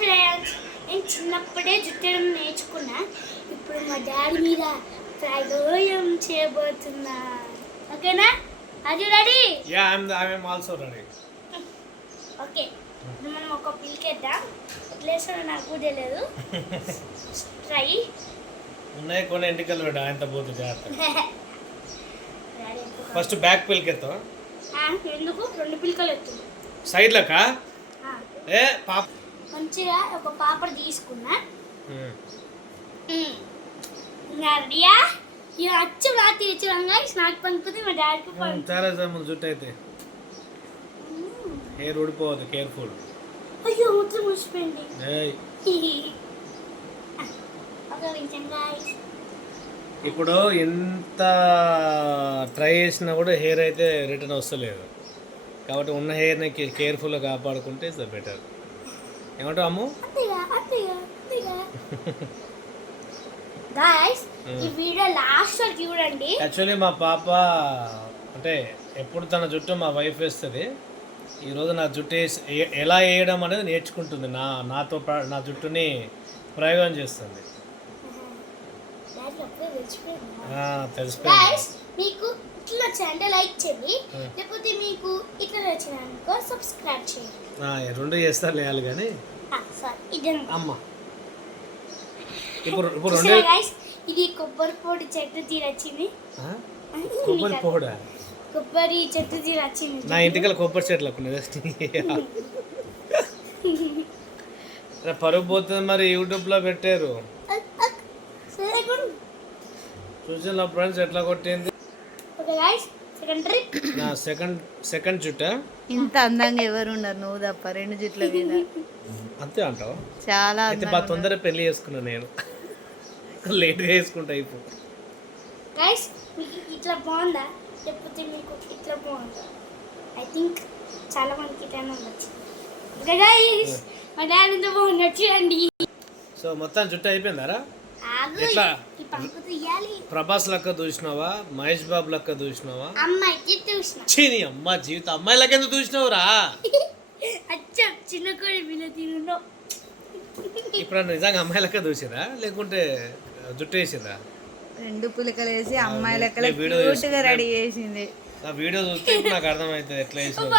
Friends, నేను చిన్నప్పుడే జుట్టడం నేర్చుకున్నా. ఇప్పుడు మా డాడీ మీద ప్రయోగం చేయబోతున్నా. ఓకేనా? అది ready? Yeah I'm also ready. Okay, ఇప్పుడు మనం ఒక పిలికేద్దాం. ఎట్లేసాడో నాకు తెలియదు. ట్రై. ఉన్నాయి కొన్ని ఎంటికలు పెట్ట ఆయనతో పోతే జాగ్రత్త. ఫస్ట్ బ్యాక్ పిలికెత్తాం. ఎందుకు 2 పిలకలు ఎత్తుంది సైడ్లకా? ఏ పాప మంచిగా ఒక పాపడ్ తీసుకున్నా. రెడీయా? ఇక అచ్చు రాత్రి ఇచ్చడంగా నాకు పంపుతుంది, మా డాడీకి చాలా ముందు జుట్టు అయితే హెయిర్ ఊడిపోవద్దు, కేర్ఫుల్. అయ్యో మొత్తం ముసిపోయింది. ఇప్పుడు ఎంత ట్రై చేసినా కూడా హెయిర్ అయితే రిటర్న్ వస్తలేదు, కాబట్టి ఉన్న హెయిర్ని కేర్ఫుల్గా కాపాడుకుంటే ఇట్స్ బెటర్. ఏమంటావు అమ్ము? ఈ వీడియో లాస్ట్ వరకు చూడండి. యాక్చువల్లీ మా పాప అంటే ఎప్పుడు తన జుట్టు మా వైఫ్ వేస్తుంది, ఈరోజు నా జుట్టు ఎలా వేయడం అనేది నేర్చుకుంటుంది. నా జుట్టుని ప్రయోగం చేస్తుంది. తెలిసిపోయింది. మీకు ఇట్లా నచ్చిందంటే లైక్ చేయండి, లేకపోతే మీకు ఇట్లా నచ్చినానుకో సబ్స్క్రైబ్ చేయండి. 2 చేస్తారు లేయాలి కానీ అమ్మ. ఇప్పుడు ఇది కొబ్బరి పొడి చెట్టు తీరొచ్చింది. కొబ్బరి పొడా? కొబ్బరి చెట్టు తీరొచ్చింది. నా ఇంటికల్ కొబ్బరి చెట్లు పరుగు పోతుంది. మరి యూట్యూబ్లో పెట్టారు చూసిన ఫ్రెండ్స్ ఎట్లా కొట్టింది. నా సెకండ్ జుట్ట ఇంత అందంగా ఎవరు ఉన్నారు, నువ్వు తప్ప 2 జుట్ల మీద. అంతే అంటావు? చాలా అయితే బాగా తొందరగా పెళ్లి చేసుకున్నా నేను, లేట్గా చేసుకుంటా. ఇప్పుడు ఇట్లా బాగుందా లేకపోతే మీకు ఇట్లా బాగుందా? ఐ థింక్ చాలా మందికి ఇట్లానే ఉండొచ్చు. మా డాడీ ఇంత బాగుండొచ్చు అండి. సో మొత్తం జుట్టు అయిపోయిందారా? ఎట్లా ప్రభాస్ లెక్క చూసినావా, మహేష్ బాబు లెక్క చూసినావా? అమ్మాయికి చూసిన చీని అమ్మ జీవితం అమ్మాయి లెక్క ఎందుకు చూసినావురా? అచ్చం చిన్న కోడి బిల్ల తిను. ఇప్పుడు నిజంగా అమ్మాయి లెక్క చూసిరా లేకుంటే జుట్టు వేసిందా? 2 పులికలు వేసి అమ్మాయి లెక్కలు రెడీ చేసింది. నా వీడియో చూస్తే నాకు అర్థమవుతుంది ఎట్లా వేసింది.